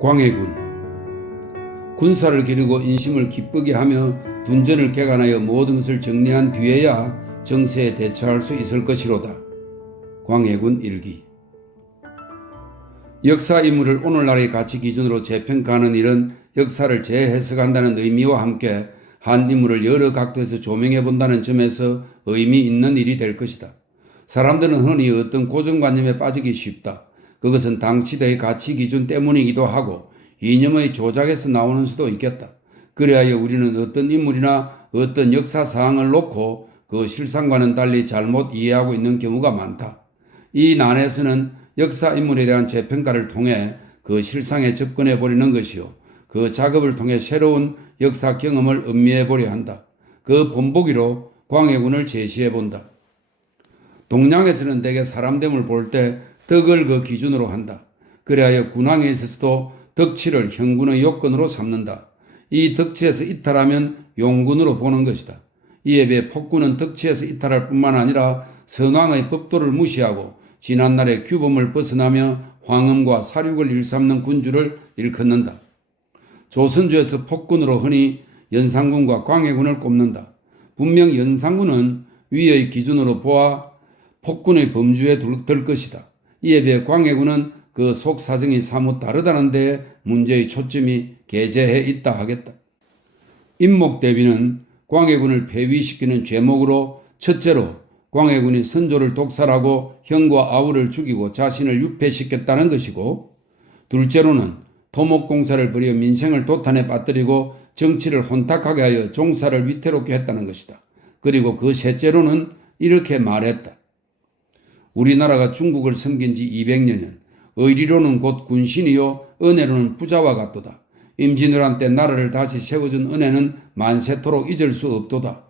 광해군 군사를 기르고 인심을 기쁘게 하며 둔전을 개간하여 모든 것을 정리한 뒤에야 정세에 대처할 수 있을 것이로다. 광해군 일기. 역사 인물을 오늘날의 가치 기준으로 재평가하는 일은 역사를 재해석한다는 의미와 함께 한 인물을 여러 각도에서 조명해 본다는 점에서 의미 있는 일이 될 것이다. 사람들은 흔히 어떤 고정관념에 빠지기 쉽다. 그것은 당시대의 가치 기준 때문이기도 하고 이념의 조작에서 나오는 수도 있겠다. 그래야 우리는 어떤 인물이나 어떤 역사 사항을 놓고 그 실상과는 달리 잘못 이해하고 있는 경우가 많다. 이 난에서는 역사 인물에 대한 재평가를 통해 그 실상에 접근해 보려는 것이요. 그 작업을 통해 새로운 역사 경험을 음미해 보려 한다. 그 본보기로 광해군을 제시해 본다. 동양에서는 대개 사람됨을 볼 때 덕을 그 기준으로 한다. 그래야 군왕에 있어서도 덕치를 형군의 요건으로 삼는다. 이 덕치에서 이탈하면 용군으로 보는 것이다. 이에 비해 폭군은 덕치에서 이탈할 뿐만 아니라 선왕의 법도를 무시하고 지난날의 규범을 벗어나며 황음과 사륙을 일삼는 군주를 일컫는다. 조선조에서 폭군으로 흔히 연산군과 광해군을 꼽는다. 분명 연산군은 위의 기준으로 보아 폭군의 범주에 들 것이다. 이에 비해 광해군은 그 속 사정이 사뭇 다르다는 데에 문제의 초점이 게재해 있다 하겠다. 임목대비는 광해군을 폐위시키는 죄목으로 첫째로 광해군이 선조를 독살하고 형과 아우를 죽이고 자신을 유폐시켰다는 것이고, 둘째로는 토목공사를 벌여 민생을 도탄에 빠뜨리고 정치를 혼탁하게 하여 종사를 위태롭게 했다는 것이다. 그리고 그 셋째로는 이렇게 말했다. 우리나라가 중국을 섬긴 지 200여년, 의리로는 곧 군신이요 은혜로는 부자와 같도다. 임진왜란 때 나라를 다시 세워준 은혜는 만세토록 잊을 수 없도다.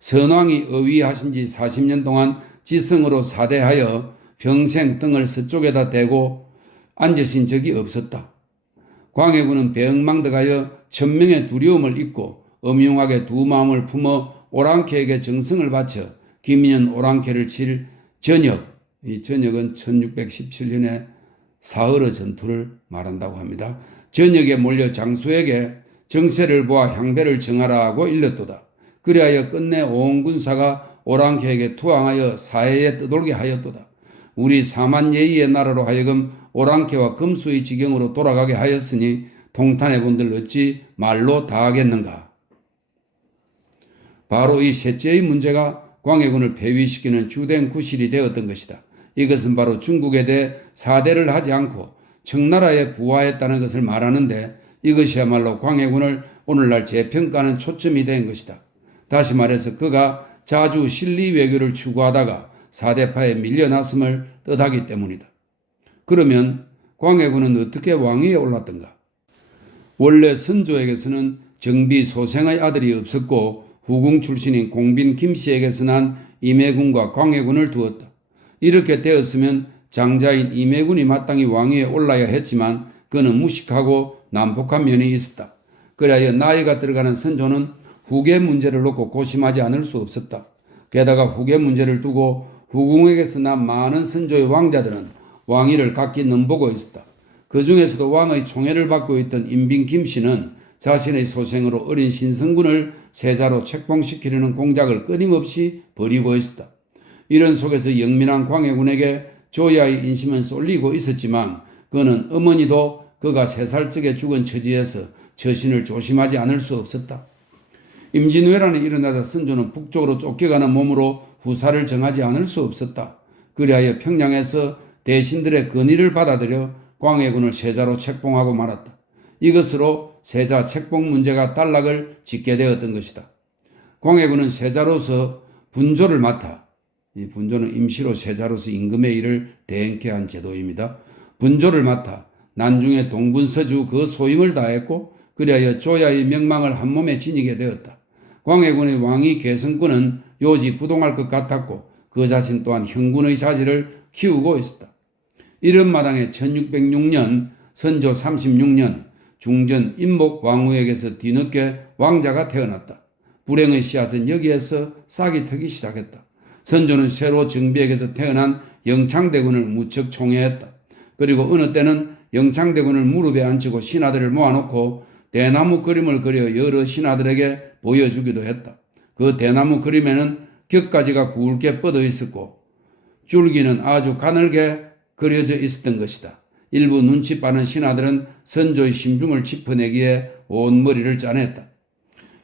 선왕이 어위하신 지 40년 동안 지성으로 사대하여 평생 등을 서쪽에다 대고 앉으신 적이 없었다. 광해군은 배응망덕하여 천명의 두려움을 잊고 엄용하게 두 마음을 품어 오랑캐에게 정성을 바쳐 김인현 오랑캐를 칠 전역, 이 전역은 1617년에 사흘의 전투를 말한다고 합니다. 전역에 몰려 장수에게 정세를 보아 향배를 정하라고 일렀도다. 그리하여 끝내 온 군사가 오랑캐에게 투항하여 사해에 떠돌게 하였도다. 우리 사만예의의 나라로 하여금 오랑캐와 금수의 지경으로 돌아가게 하였으니 통탄해 본들 어찌 말로 다하겠는가. 바로 이 셋째의 문제가 광해군을 폐위시키는 주된 구실이 되었던 것이다. 이것은 바로 중국에 대해 사대를 하지 않고 청나라에 부하했다는 것을 말하는데, 이것이야말로 광해군을 오늘날 재평가하는 초점이 된 것이다. 다시 말해서 그가 자주 실리 외교를 추구하다가 사대파에 밀려났음을 뜻하기 때문이다. 그러면 광해군은 어떻게 왕위에 올랐던가? 원래 선조에게서는 정비 소생의 아들이 없었고 후궁 출신인 공빈 김씨에게서 난 임해군과 광해군을 두었다. 이렇게 되었으면 장자인 임해군이 마땅히 왕위에 올라야 했지만 그는 무식하고 난폭한 면이 있었다. 그래야 나이가 들어가는 선조는 후계 문제를 놓고 고심하지 않을 수 없었다. 게다가 후계 문제를 두고 후궁에게서 난 많은 선조의 왕자들은 왕위를 각기 넘보고 있었다. 그 중에서도 왕의 총애를 받고 있던 임빈 김씨는 자신의 소생으로 어린 신성군을 세자로 책봉시키려는 공작을 끊임없이 벌이고 있었다. 이런 속에서 영민한 광해군에게 조야의 인심은 쏠리고 있었지만 그는 어머니도 그가 3살적에 죽은 처지에서 처신을 조심하지 않을 수 없었다. 임진왜란이 일어나자 선조는 북쪽으로 쫓겨가는 몸으로 후사를 정하지 않을 수 없었다. 그리하여 평양에서 대신들의 건의를 받아들여 광해군을 세자로 책봉하고 말았다. 이것으로 세자 책봉 문제가 단락을 짓게 되었던 것이다. 광해군은 세자로서 분조를 맡아, 이 분조는 임시로 세자로서 임금의 일을 대행케 한 제도입니다. 분조를 맡아 난중에 동분서주 그 소임을 다했고 그리하여 조야의 명망을 한 몸에 지니게 되었다. 광해군의 왕위 계승권은 요지부동할 것 같았고 그 자신 또한 형군의 자질을 키우고 있었다. 이런 마당에 1606년 선조 36년 중전 임목 왕후에게서 뒤늦게 왕자가 태어났다. 불행의 씨앗은 여기에서 싹이 트기 시작했다. 선조는 새로 정비에게서 태어난 영창대군을 무척 총애했다. 그리고 어느 때는 영창대군을 무릎에 앉히고 신하들을 모아놓고 대나무 그림을 그려 여러 신하들에게 보여주기도 했다. 그 대나무 그림에는 격가지가 굵게 뻗어 있었고 줄기는 아주 가늘게 그려져 있었던 것이다. 일부 눈치 빠른 신하들은 선조의 심중을 짚어내기에 온 머리를 짜냈다.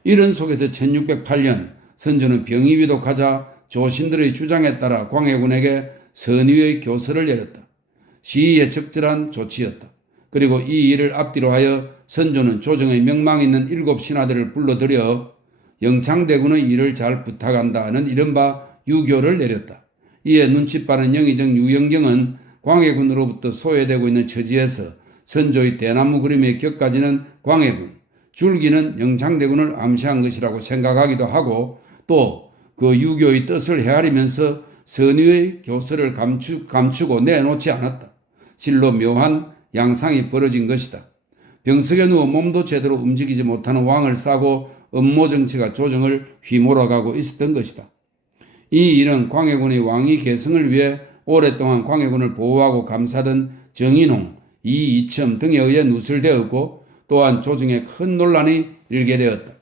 이런 속에서 1608년 선조는 병이 위독하자 조신들의 주장에 따라 광해군에게 선의의 교서를 내렸다. 시의에 적절한 조치였다. 그리고 이 일을 앞뒤로 하여 선조는 조정의 명망 있는 7 신하들을 불러들여 영창대군의 일을 잘 부탁한다는 이른바 유교를 내렸다. 이에 눈치 빠른 영의정 유영경은 광해군으로부터 소외되고 있는 처지에서 선조의 대나무 그림의 격까지는 광해군, 줄기는 영창대군을 암시한 것이라고 생각하기도 하고 또 그 유교의 뜻을 헤아리면서 선의의 교서를 감추고 내놓지 않았다. 실로 묘한 양상이 벌어진 것이다. 병석에 누워 몸도 제대로 움직이지 못하는 왕을 싸고 음모 정치가 조정을 휘몰아가고 있었던 것이다. 이 일은 광해군의 왕위 계승을 위해 오랫동안 광해군을 보호하고 감싸던 정인홍, 이이첨 등에 의해 누설되었고 또한 조정에 큰 논란이 일게 되었다.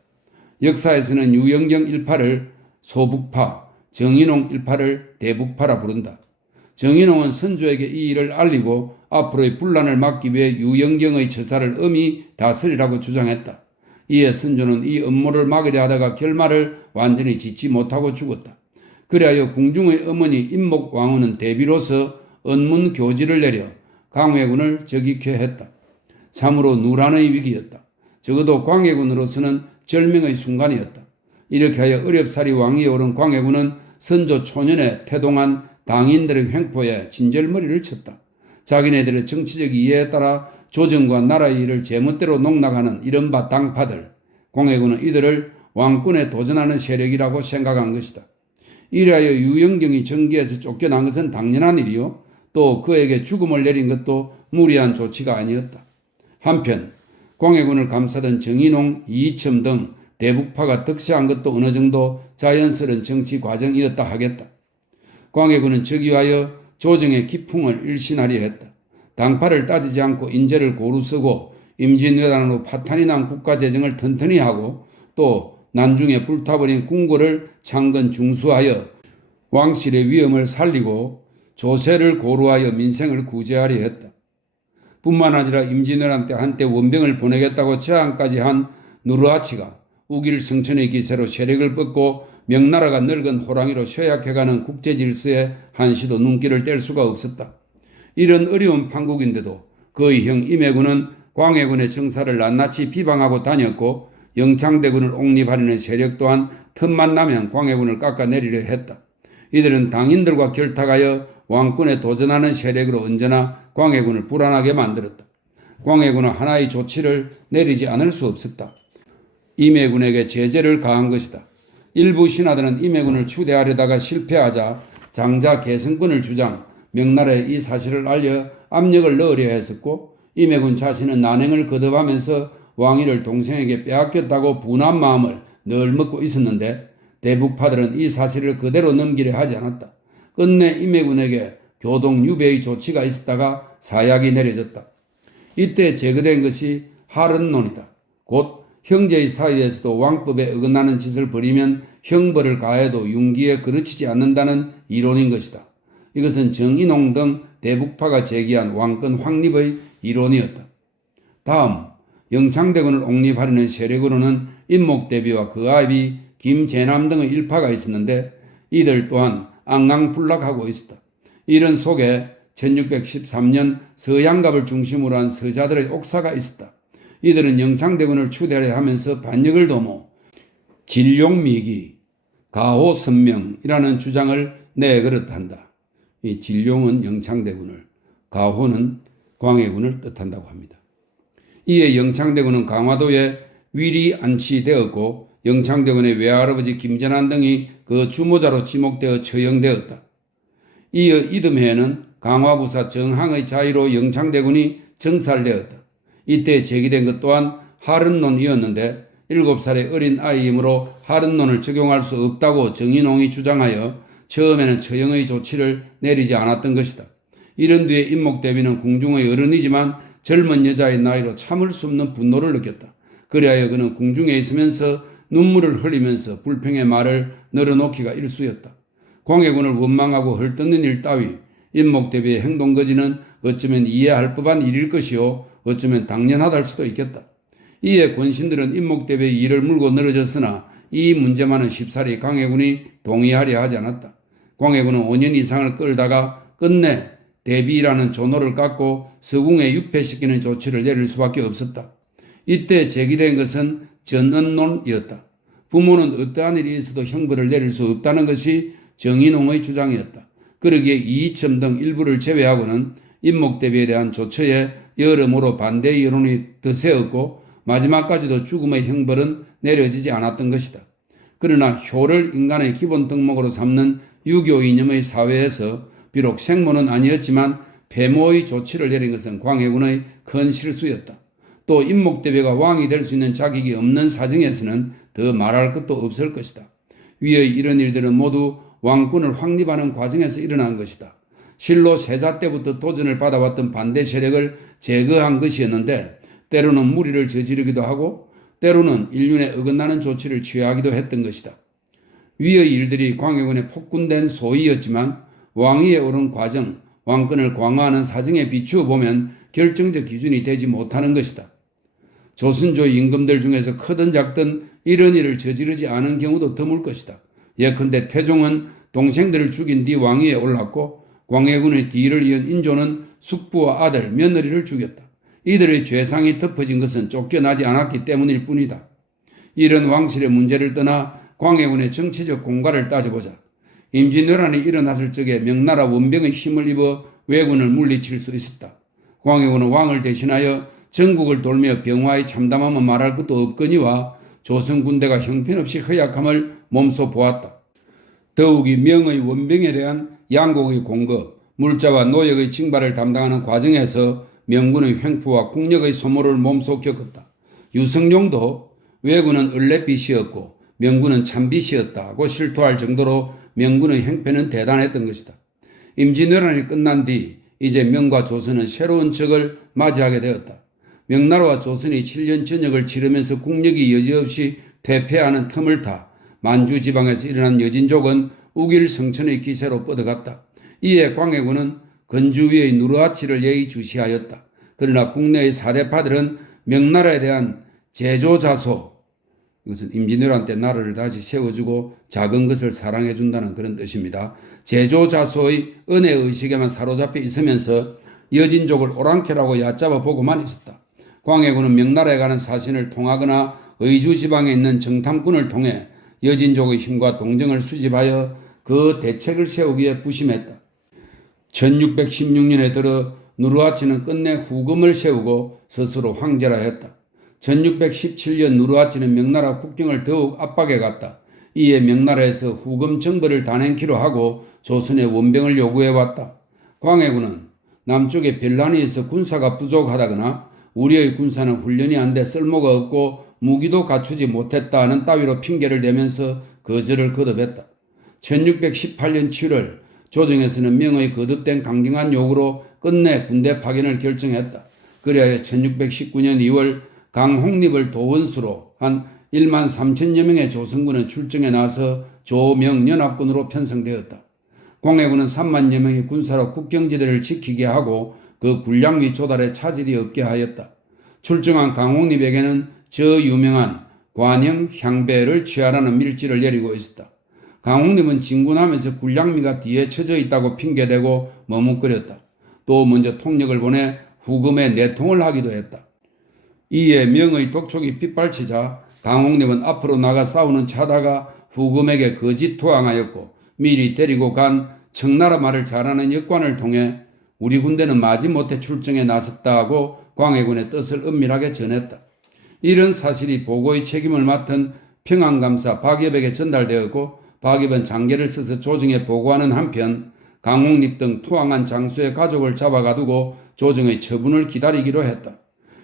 역사에서는 유영경 일파를 소북파, 정인홍 일파를 대북파라 부른다. 정인홍은 선조에게 이 일을 알리고 앞으로의 분란을 막기 위해 유영경의 처사를 엄히 다스리라고 주장했다. 이에 선조는 이 음모를 막으려 하다가 결말을 완전히 짓지 못하고 죽었다. 그리하여 궁중의 어머니 임목왕후는 대비로서 언문 교지를 내려 광해군을 즉위케 했다. 참으로 누란의 위기였다. 적어도 광해군으로서는 절명의 순간이었다. 이렇게 하여 어렵사리 왕위에 오른 광해군은 선조 초년에 태동한 당인들의 횡포에 진절머리를 쳤다. 자기네들의 정치적 이해에 따라 조정과 나라의 일을 제멋대로 농락하는 이른바 당파들, 광해군은 이들을 왕권에 도전하는 세력이라고 생각한 것이다. 이래하여 유영경이 정계에서 쫓겨난 것은 당연한 일이요. 또 그에게 죽음을 내린 것도 무리한 조치가 아니었다. 한편 광해군을 감싸던 정인홍, 이이첨 등 대북파가 득세한 것도 어느 정도 자연스러운 정치 과정이었다 하겠다. 광해군은 즉위하여 조정의 기풍을 일신하려 했다. 당파를 따지지 않고 인재를 고루 쓰고 임진왜란으로 파탄이 난 국가재정을 튼튼히 하고 또 난중에 불타버린 궁궐을 창건 중수하여 왕실의 위엄을 살리고 조세를 고루하여 민생을 구제하려 했다. 뿐만 아니라 임진왜란 때 한때 원병을 보내겠다고 제안까지 한 누르하치가 우길 성천의 기세로 세력을 뻗고 명나라가 늙은 호랑이로 쇠약해가는 국제질서에 한시도 눈길을 뗄 수가 없었다. 이런 어려운 판국인데도 그의 형 임해군은 광해군의 정사를 낱낱이 비방하고 다녔고 영창대군을 옹립하려는 세력 또한 틈만 나면 광해군을 깎아내리려 했다. 이들은 당인들과 결탁하여 왕권에 도전하는 세력으로 언제나 광해군을 불안하게 만들었다. 광해군은 하나의 조치를 내리지 않을 수 없었다. 임해군에게 제재를 가한 것이다. 일부 신하들은 임해군을 추대하려다가 실패하자 장자 계승권을 주장, 명나라에 이 사실을 알려 압력을 넣으려 했었고 임해군 자신은 난행을 거듭하면서 왕위를 동생에게 빼앗겼다고 분한 마음을 늘 먹고 있었는데 대북파들은 이 사실을 그대로 넘기려 하지 않았다. 끝내 임해군에게 교동 유배의 조치가 있었다가 사약이 내려졌다. 이때 제거된 것이 하른논이다. 곧 형제의 사이에서도 왕법에 어긋나는 짓을 벌이면 형벌을 가해도 윤기에 그르치지 않는다는 이론인 것이다. 이것은 정인홍 등 대북파가 제기한 왕권 확립의 이론이었다. 다음 영창대군을 옹립하려는 세력으로는 임목대비와 그 아비 김재남 등의 일파가 있었는데 이들 또한 앙앙불락하고 있었다. 이런 속에 1613년 서양갑을 중심으로 한 서자들의 옥사가 있었다. 이들은 영창대군을 추대하려 하면서 반역을 도모 진룡미기, 가호선명이라는 주장을 내걸었다 한다. 이 진룡은 영창대군을, 가호는 광해군을 뜻한다고 합니다. 이에 영창대군은 강화도에 위리 안치되었고 영창대군의 외할아버지 김전한 등이 그 주모자로 지목되어 처형되었다. 이어 이듬해에는 강화부사 정항의 자의로 영창대군이 정살되었다. 이때 제기된 것 또한 하른논이었는데 7살의 어린 아이이므로 하른논을 적용할 수 없다고 정인홍이 주장하여 처음에는 처형의 조치를 내리지 않았던 것이다. 이런 뒤에 임목대비는 궁중의 어른이지만 젊은 여자의 나이로 참을 수 없는 분노를 느꼈다. 그리하여 그는 궁중에 있으면서 눈물을 흘리면서 불평의 말을 늘어놓기가 일쑤였다. 광해군을 원망하고 헐뜯는 일 따위 임목대비의 행동거지는 어쩌면 이해할 법한 일일 것이요 어쩌면 당연하다 수도 있겠다. 이에 권신들은 임목대비의 일을 물고 늘어졌으나 이 문제만은 쉽사리 광해군이 동의하려 하지 않았다. 광해군은 5년 이상을 끌다가 끝내 대비라는 존호를 깎고 서궁에 유폐시키는 조치를 내릴 수밖에 없었다. 이때 제기된 것은 전언론이었다. 부모는 어떠한 일이 있어도 형벌을 내릴 수 없다는 것이 정인홍의 주장이었다. 그러기에 이이첨 등 일부를 제외하고는 임목대비에 대한 조처에 여러모로 반대 여론이 드세었고 마지막까지도 죽음의 형벌은 내려지지 않았던 것이다. 그러나 효를 인간의 기본 덕목으로 삼는 유교 이념의 사회에서 비록 생모는 아니었지만 폐모의 조치를 내린 것은 광해군의 큰 실수였다. 또 임목대비가 왕이 될 수 있는 자격이 없는 사정에서는 더 말할 것도 없을 것이다. 위의 이런 일들은 모두 왕권을 확립하는 과정에서 일어난 것이다. 실로 세자 때부터 도전을 받아왔던 반대 세력을 제거한 것이었는데 때로는 무리를 저지르기도 하고 때로는 인륜에 어긋나는 조치를 취하기도 했던 것이다. 위의 일들이 광해군의 폭군된 소위였지만 왕위에 오른 과정, 왕권을 강화하는 사정에 비추어 보면 결정적 기준이 되지 못하는 것이다. 조선조 임금들 중에서 크든 작든 이런 일을 저지르지 않은 경우도 드물 것이다. 예컨대 태종은 동생들을 죽인 뒤 왕위에 올랐고 광해군의 뒤를 이은 인조는 숙부와 아들, 며느리를 죽였다. 이들의 죄상이 덮어진 것은 쫓겨나지 않았기 때문일 뿐이다. 이런 왕실의 문제를 떠나 광해군의 정치적 공과를 따져보자. 임진왜란이 일어났을 적에 명나라 원병의 힘을 입어 왜군을 물리칠 수 있었다. 광해군은 왕을 대신하여 전국을 돌며 병화의 참담함은 말할 것도 없거니와 조선 군대가 형편없이 허약함을 몸소 보았다. 더욱이 명의 원병에 대한 양곡의 공급, 물자와 노역의 징발을 담당하는 과정에서 명군의 횡포와 국력의 소모를 몸소 겪었다. 유성룡도 왜군은 을레빛이었고 명군은 참빛이었다고 실토할 정도로 명군의 행패는 대단했던 것이다. 임진왜란이 끝난 뒤 이제 명과 조선은 새로운 적을 맞이하게 되었다. 명나라와 조선이 7년 전역을 치르면서 국력이 여지없이 퇴폐하는 틈을 타 만주 지방에서 일어난 여진족은 우길성천의 기세로 뻗어갔다. 이에 광해군은 건주 위의 누르하치를 예의주시하였다. 그러나 국내의 사대파들은 명나라에 대한 제조자소, 이것은 임진왜란 때 나라를 다시 세워주고 작은 것을 사랑해준다는 그런 뜻입니다. 제조자소의 은혜의식에만 사로잡혀 있으면서 여진족을 오랑캐라고 얕잡아 보고만 있었다. 광해군은 명나라에 가는 사신을 통하거나 의주 지방에 있는 정탐꾼을 통해 여진족의 힘과 동정을 수집하여 그 대책을 세우기에 부심했다. 1616년에 들어 누르하치는 끝내 후금을 세우고 스스로 황제라 했다. 1617년 누르하치는 명나라 국경을 더욱 압박해 갔다. 이에 명나라에서 후금 정벌을 단행키로 하고 조선의 원병을 요구해 왔다. 광해군은 남쪽에 변란이 있어 군사가 부족하다거나 우리의 군사는 훈련이 안 돼 쓸모가 없고 무기도 갖추지 못했다는 따위로 핑계를 대면서 거절을 거듭했다. 1618년 7월 조정에서는 명의 거듭된 강경한 요구로 끝내 군대 파견을 결정했다. 그리하여 1619년 2월 강홍립을 도원수로 한 1만 3천여 명의 조선군은 출정에 나서 조명연합군으로 편성되었다. 광해군은 3만여 명의 군사로 국경지대를 지키게 하고 그 군량미 조달에 차질이 없게 하였다. 출정한 강홍립에게는 저 유명한 관형 향배를 취하라는 밀지를 내리고 있었다. 강홍립은 진군하면서 군량미가 뒤에 처져 있다고 핑계대고 머뭇거렸다. 또 먼저 통역을 보내 후금에 내통을 하기도 했다. 이에 명의 독촉이 빗발치자 강홍립은 앞으로 나가 싸우는 차다가 후금에게 거짓 투항하였고 미리 데리고 간 청나라 말을 잘하는 역관을 통해 우리 군대는 마지못해 출정에 나섰다고 광해군의 뜻을 은밀하게 전했다. 이런 사실이 보고의 책임을 맡은 평안감사 박엽에게 전달되었고 박엽은 장계를 써서 조정에 보고하는 한편 강홍립 등 투항한 장수의 가족을 잡아가두고 조정의 처분을 기다리기로 했다.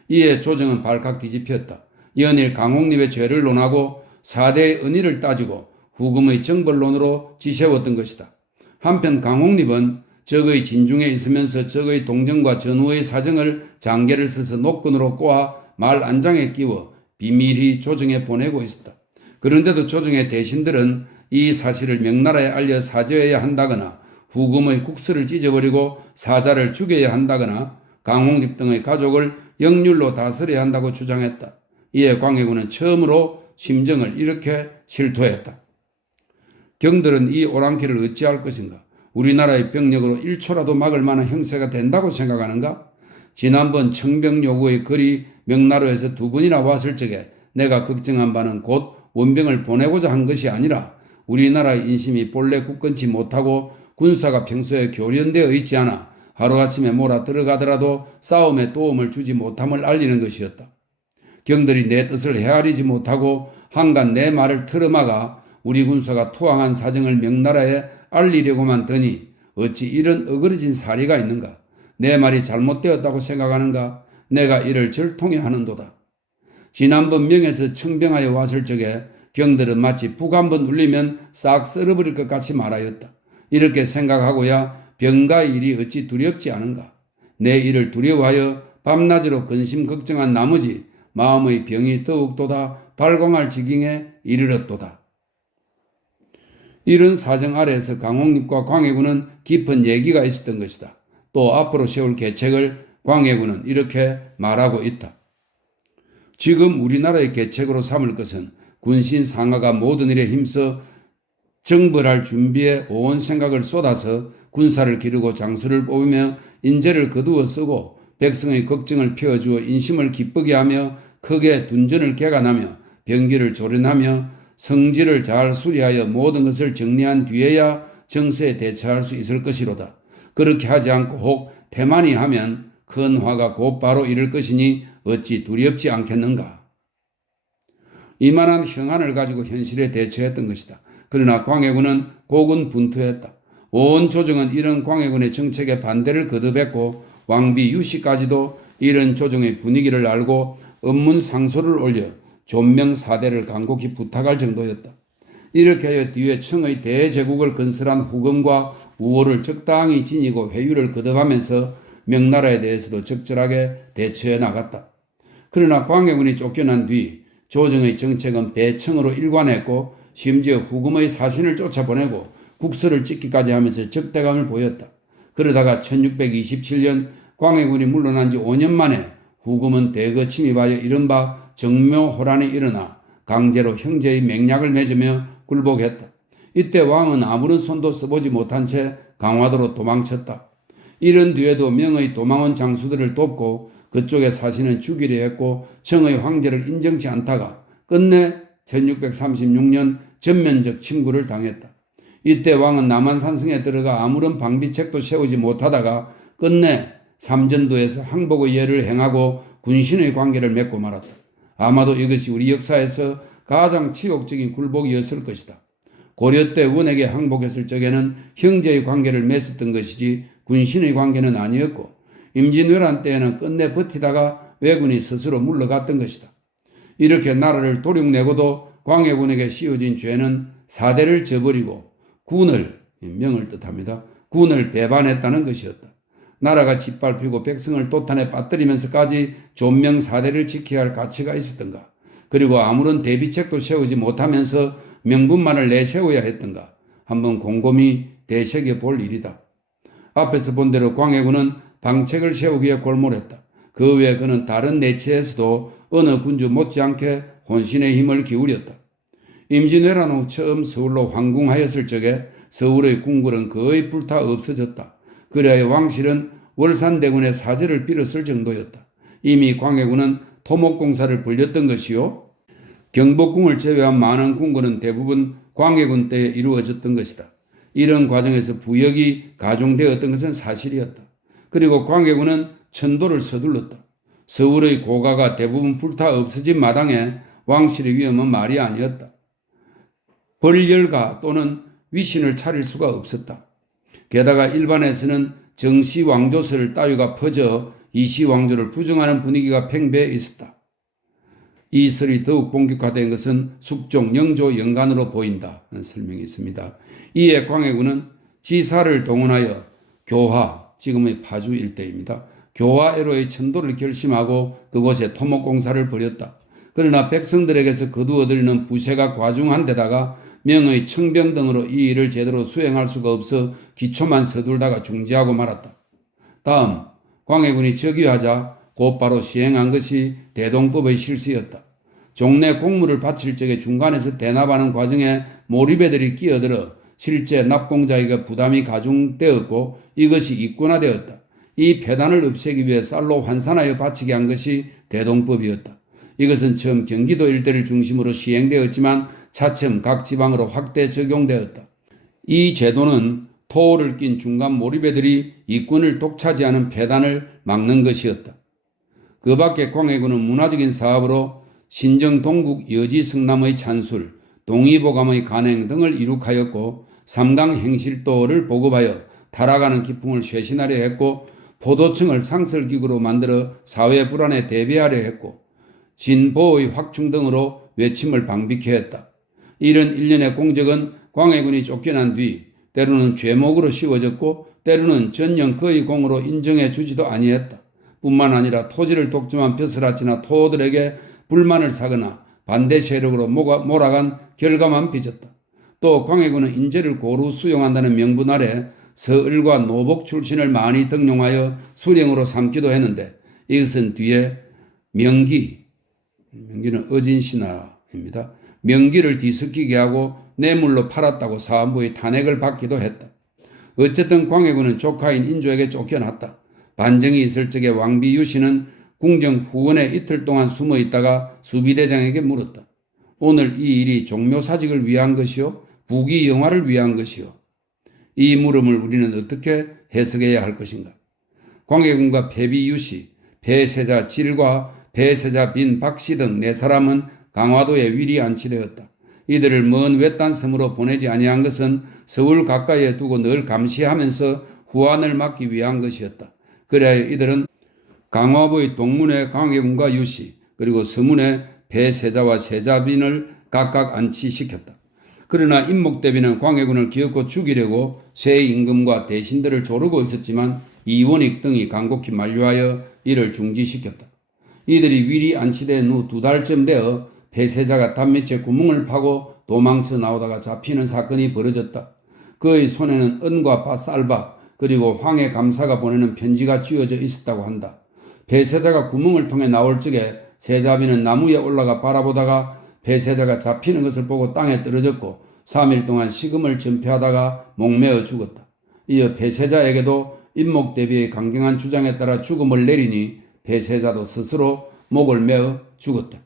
이에 조정은 발칵 뒤집혔다. 연일 강홍립의 죄를 논하고 4대의 은의를 따지고 후금의 정벌론으로 지세웠던 것이다. 한편 강홍립은 적의 진중에 있으면서 적의 동정과 전후의 사정을 장계를 써서 노끈으로 꼬아 말 안장에 끼워 비밀히 조정에 보내고 있었다. 그런데도 조정의 대신들은 이 사실을 명나라에 알려 사죄해야 한다거나 후금의 국서를 찢어버리고 사자를 죽여야 한다거나 강홍립 등의 가족을 영률로 다스려야 한다고 주장했다. 이에 광해군은 처음으로 심정을 이렇게 실토했다. 경들은 이 오랑캐를 어찌할 것인가? 우리나라의 병력으로 1초라도 막을 만한 형세가 된다고 생각하는가? 지난번 청병요구의 글이 명나라에서 2번이나 왔을 적에 내가 걱정한 바는 곧 원병을 보내고자 한 것이 아니라 우리나라의 인심이 본래 굳건치 못하고 군사가 평소에 교련되어 있지 않아 하루아침에 몰아 들어가더라도 싸움에 도움을 주지 못함을 알리는 것이었다. 경들이 내 뜻을 헤아리지 못하고 한간 내 말을 틀어막아 우리 군사가 투항한 사정을 명나라에 알리려고만 드니 어찌 이런 어그러진 사리가 있는가? 내 말이 잘못되었다고 생각하는가? 내가 이를 절통해 하는도다. 지난번 명에서 청병하여 왔을 적에 경들은 마치 북 한번 울리면 싹 썰어버릴 것 같이 말하였다. 이렇게 생각하고야 병가의 일이 어찌 두렵지 않은가? 내 일을 두려워하여 밤낮으로 근심 걱정한 나머지 마음의 병이 더욱도다 발광할 지경에 이르렀도다. 이런 사정 아래에서 강홍립과 광해군은 깊은 얘기가 있었던 것이다. 또 앞으로 세울 계책을 광해군은 이렇게 말하고 있다. 지금 우리나라의 계책으로 삼을 것은 군신 상하가 모든 일에 힘써 정벌할 준비에 온 생각을 쏟아서 군사를 기르고 장수를 뽑으며 인재를 거두어 쓰고 백성의 걱정을 피워주어 인심을 기쁘게 하며 크게 둔전을 개간하며 병기를 조련하며 성질을 잘 수리하여 모든 것을 정리한 뒤에야 정세에 대처할 수 있을 것이로다. 그렇게 하지 않고 혹 태만히 하면 큰 화가 곧바로 이를 것이니 어찌 두렵지 않겠는가. 이만한 형안을 가지고 현실에 대처했던 것이다. 그러나 광해군은 고군분투했다. 온 조정은 이런 광해군의 정책에 반대를 거듭했고 왕비 유씨까지도 이런 조정의 분위기를 알고 업문 상소를 올려 존명사대를 간곡히 부탁할 정도였다. 이렇게 하여 뒤에 청의 대제국을 건설한 후금과 우호를 적당히 지니고 회유를 거듭하면서 명나라에 대해서도 적절하게 대처해 나갔다. 그러나 광해군이 쫓겨난 뒤 조정의 정책은 배청으로 일관했고 심지어 후금의 사신을 쫓아보내고 국서를 찍기까지 하면서 적대감을 보였다. 그러다가 1627년 광해군이 물러난 지 5년 만에 후금은 대거 침입하여 이른바 정묘호란이 일어나 강제로 형제의 맹약을 맺으며 굴복했다. 이때 왕은 아무런 손도 써보지 못한 채 강화도로 도망쳤다. 이런 뒤에도 명의 도망온 장수들을 돕고 그쪽의 사신은 죽이려 했고 청의 황제를 인정치 않다가 끝내 1636년 전면적 침구를 당했다. 이때 왕은 남한산성에 들어가 아무런 방비책도 세우지 못하다가 끝내 삼전도에서 항복의 예를 행하고 군신의 관계를 맺고 말았다. 아마도 이것이 우리 역사에서 가장 치욕적인 굴복이었을 것이다. 고려 때 원에게 항복했을 적에는 형제의 관계를 맺었던 것이지 군신의 관계는 아니었고 임진왜란 때에는 끝내 버티다가 왜군이 스스로 물러갔던 것이다. 이렇게 나라를 도륙내고도 광해군에게 씌워진 죄는 사대를 저버리고 군을, 명을 뜻합니다. 군을 배반했다는 것이었다. 나라가 짓밟히고 백성을 도탄에 빠뜨리면서까지 존명사대를 지켜야 할 가치가 있었던가? 그리고 아무런 대비책도 세우지 못하면서 명분만을 내세워야 했던가? 한번 곰곰이 되새겨 볼 일이다. 앞에서 본 대로 광해군은 방책을 세우기에 골몰했다. 그 외에 그는 다른 내치에서도 어느 군주 못지않게 혼신의 힘을 기울였다. 임진왜란 후 처음 서울로 황궁하였을 적에 서울의 궁궐은 거의 불타 없어졌다. 그래야 왕실은 월산대군의 사죄를 빌었을 정도였다. 이미 광해군은 토목공사를 벌렸던 것이요. 경복궁을 제외한 많은 궁궐은 대부분 광해군 때에 이루어졌던 것이다. 이런 과정에서 부역이 가중되었던 것은 사실이었다. 그리고 광해군은 천도를 서둘렀다. 서울의 고가가 대부분 불타 없어진 마당에 왕실의 위험은 말이 아니었다. 벌열가 또는 위신을 차릴 수가 없었다. 게다가 일반에서는 정시왕조설 따위가 퍼져 이시왕조를 부정하는 분위기가 팽배해 있었다. 이 설이 더욱 본격화된 것은 숙종 영조 연간으로 보인다. 하는 설명이 있습니다. 이에 광해군은 지사를 동원하여 교화, 지금의 파주 일대입니다. 교화애로의 천도를 결심하고 그곳에 토목공사를 벌였다. 그러나 백성들에게서 거두어들이는 부세가 과중한 데다가 명의 청병 등으로 이 일을 제대로 수행할 수가 없어 기초만 서둘다가 중지하고 말았다. 다음, 광해군이 즉위하자 곧바로 시행한 것이 대동법의 실시였다. 종래 공무를 바칠 적에 중간에서 대납하는 과정에 몰입애들이 끼어들어 실제 납공자에게 부담이 가중되었고 이것이 이권화되었다. 이 폐단을 없애기 위해 쌀로 환산하여 바치게 한 것이 대동법이었다. 이것은 처음 경기도 일대를 중심으로 시행되었지만 차츰 각 지방으로 확대 적용되었다. 이 제도는 토를 낀 중간 몰입애들이 이권을 독차지하는 폐단을 막는 것이었다. 그 밖에 광해군은 문화적인 사업으로 신정 동국 여지 성남의 찬술, 동의보감의 간행 등을 이룩하였고 삼강 행실도를 보급하여 타락하는 기풍을 쇄신하려 했고 포도청을 상설기구로 만들어 사회 불안에 대비하려 했고 진보의 확충 등으로 외침을 방비케 했다. 이런 일련의 공적은 광해군이 쫓겨난 뒤 때로는 죄목으로 씌워졌고 때로는 전령 그의 공으로 인정해 주지도 아니했다. 뿐만 아니라 토지를 독점한 벼슬아치나 토들에게 불만을 사거나 반대 세력으로 몰아간 결과만 빚었다. 또 광해군은 인재를 고루 수용한다는 명분 아래 서을과 노복 출신을 많이 등용하여 수령으로 삼기도 했는데 이것은 뒤에 명기는 어진신화입니다. 명기를 뒤섞이게 하고 뇌물로 팔았다고 사헌부의 탄핵을 받기도 했다. 어쨌든 광해군은 조카인 인조에게 쫓겨났다. 반정이 있을 적에 왕비 유씨는 궁정 후원에 이틀 동안 숨어 있다가 수비대장에게 물었다. 오늘 이 일이 종묘사직을 위한 것이요? 부귀영화를 위한 것이요? 이 물음을 우리는 어떻게 해석해야 할 것인가? 광해군과 패비 유씨, 배세자 질과 배세자 빈 박씨 등 네 사람은 강화도에 위리 안치되었다. 이들을 먼 외딴 섬으로 보내지 아니한 것은 서울 가까이에 두고 늘 감시하면서 후환을 막기 위한 것이었다. 그래야 이들은 강화부의 동문에 광해군과 유씨 그리고 서문에 배세자와 세자빈을 각각 안치시켰다. 그러나 임목대비는 광해군을 기어코 죽이려고 새 임금과 대신들을 조르고 있었지만 이원익 등이 간곡히 만류하여 이를 중지시켰다. 이들이 위리 안치된 후 2달쯤 되어 배세자가 담밑에 구멍을 파고 도망쳐 나오다가 잡히는 사건이 벌어졌다. 그의 손에는 은과 쌀밥 그리고 황해 감사가 보내는 편지가 쥐어져 있었다고 한다. 배세자가 구멍을 통해 나올 적에 세자비는 나무에 올라가 바라보다가 배세자가 잡히는 것을 보고 땅에 떨어졌고 3일 동안 식음을 전폐하다가 목매어 죽었다. 이어 배세자에게도 임목대비의 강경한 주장에 따라 죽음을 내리니 배세자도 스스로 목을 메어 죽었다.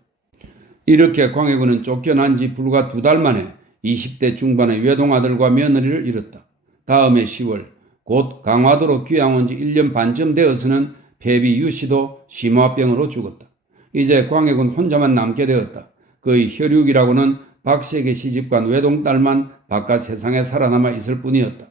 이렇게 광해군은 쫓겨난 지 불과 2달 만에 20대 중반의 외동아들과 며느리를 잃었다. 다음해 10월 곧 강화도로 귀양 온 지 1년 반쯤 되어서는 패비 유씨도 심화병으로 죽었다. 이제 광해군 혼자만 남게 되었다. 그의 혈육이라고는 박씨에게 시집간 외동딸만 바깥 세상에 살아남아 있을 뿐이었다.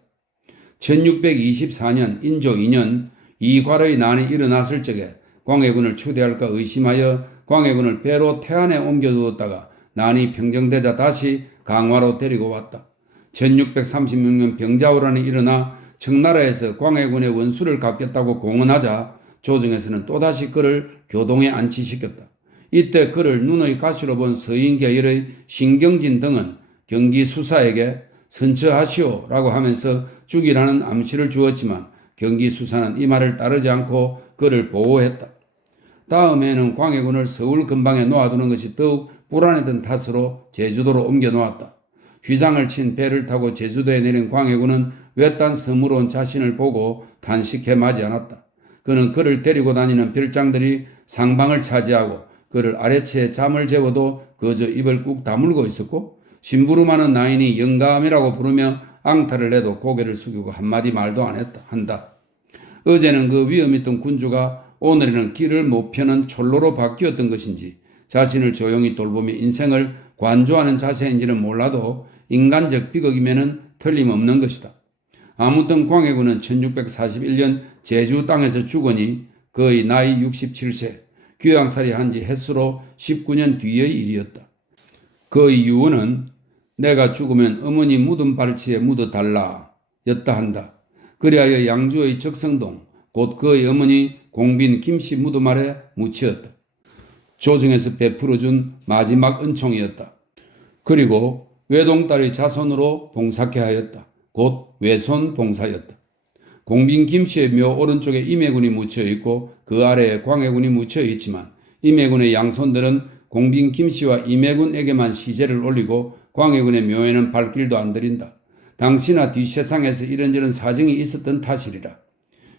1624년 인조 2년 이괄의 난이 일어났을 적에 광해군을 추대할까 의심하여 광해군을 배로 태안에 옮겨두었다가 난이 평정되자 다시 강화로 데리고 왔다. 1636년 병자호란이 일어나 청나라에서 광해군의 원수를 갚겠다고 공언하자 조정에서는 또다시 그를 교동에 안치시켰다. 이때 그를 눈의 가시로 본 서인계열의 신경진 등은 경기수사에게 선처하시오라고 하면서 죽이라는 암시를 주었지만 경기수사는 이 말을 따르지 않고 그를 보호했다. 다음에는 광해군을 서울 근방에 놓아두는 것이 더욱 불안했던 탓으로 제주도로 옮겨 놓았다. 휘장을 친 배를 타고 제주도에 내린 광해군은 외딴 섬으로 온 자신을 보고 탄식해 마지 않았다. 그는 그를 데리고 다니는 별장들이 상방을 차지하고 그를 아래채에 잠을 재워도 그저 입을 꾹 다물고 있었고 심부름하는 나인이 영감이라고 부르며 앙탈을 내도 고개를 숙이고 한마디 말도 안 한다. 어제는 그 위험 있던 군주가 오늘에는 길을 못 펴는 촐로로 바뀌었던 것인지 자신을 조용히 돌보며 인생을 관조하는 자세인지는 몰라도 인간적 비극이면은 틀림없는 것이다. 아무튼 광해군은 1641년 제주 땅에서 죽으니 그의 나이 67세, 귀양살이 한 지 햇수로 19년 뒤의 일이었다. 그의 유언은 내가 죽으면 어머니 묻은 발치에 묻어달라 였다 한다. 그리하여 양주의 적성동 곧 그의 어머니 공빈 김씨 무덤 아래 묻히었다. 조정에서 베풀어준 마지막 은총이었다. 그리고 외동딸의 자손으로 봉사케 하였다. 곧 외손 봉사였다. 공빈 김씨의 묘 오른쪽에 임해군이 묻혀 있고 그 아래에 광해군이 묻혀 있지만 임해군의 양손들은 공빈 김씨와 임해군에게만 시제를 올리고 광해군의 묘에는 발길도 안 들인다. 당시나 뒷세상에서 이런저런 사정이 있었던 탓이리라.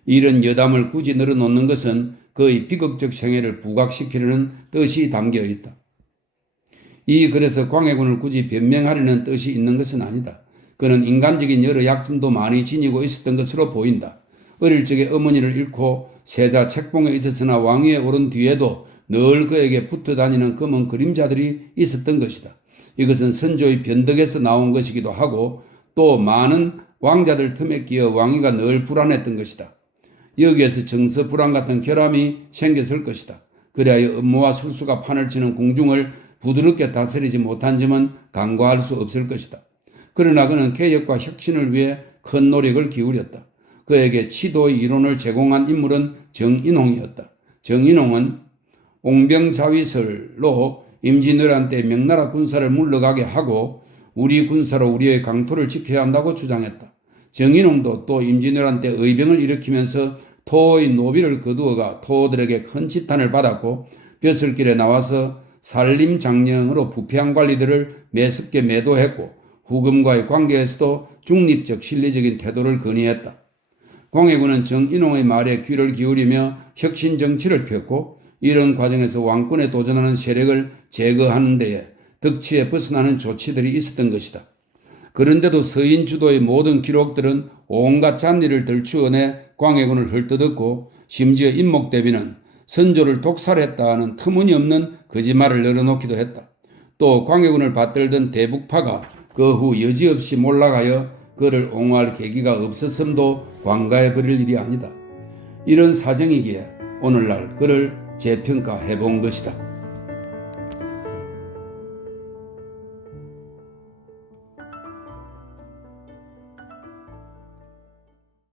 이런 여담을 굳이 늘어놓는 것은 그의 비극적 생애를 부각시키려는 뜻이 담겨 있다. 이 글에서 광해군을 굳이 변명하려는 뜻이 있는 것은 아니다. 그는 인간적인 여러 약점도 많이 지니고 있었던 것으로 보인다. 어릴 적에 어머니를 잃고 세자 책봉에 있었으나 왕위에 오른 뒤에도 늘 그에게 붙어 다니는 검은 그림자들이 있었던 것이다. 이것은 선조의 변덕에서 나온 것이기도 하고 또 많은 왕자들 틈에 끼어 왕위가 늘 불안했던 것이다. 여기에서 정서 불안 같은 결함이 생겼을 것이다. 그리하여 음모와 술수가 판을 치는 궁중을 부드럽게 다스리지 못한 점은 간과할 수 없을 것이다. 그러나 그는 개혁과 혁신을 위해 큰 노력을 기울였다. 그에게 치도의 이론을 제공한 인물은 정인홍이었다. 정인홍은 옹병자위설로 임진왜란 때 명나라 군사를 물러가게 하고 우리 군사로 우리의 강토를 지켜야 한다고 주장했다. 정인홍도 또 임진왜란 때 의병을 일으키면서 토의 노비를 거두어가 토들에게 큰 지탄을 받았고 벼슬길에 나와서 산림장령으로 부패한 관리들을 매섭게 매도했고 후금과의 관계에서도 중립적 실리적인 태도를 건의했다. 광해군은 정인홍의 말에 귀를 기울이며 혁신 정치를 폈고 이런 과정에서 왕권에 도전하는 세력을 제거하는 데에 덕치에 벗어나는 조치들이 있었던 것이다. 그런데도 서인 주도의 모든 기록들은 온갖 잔리를 들추어내 광해군을 헐뜯었고 심지어 임목대비는 선조를 독살했다는 터무니없는 거짓말을 늘어놓기도 했다. 또 광해군을 받들던 대북파가 그 후 여지없이 몰락하여 그를 옹호할 계기가 없었음도 관가해버릴 일이 아니다. 이런 사정이기에 오늘날 그를 재평가해 본 것이다.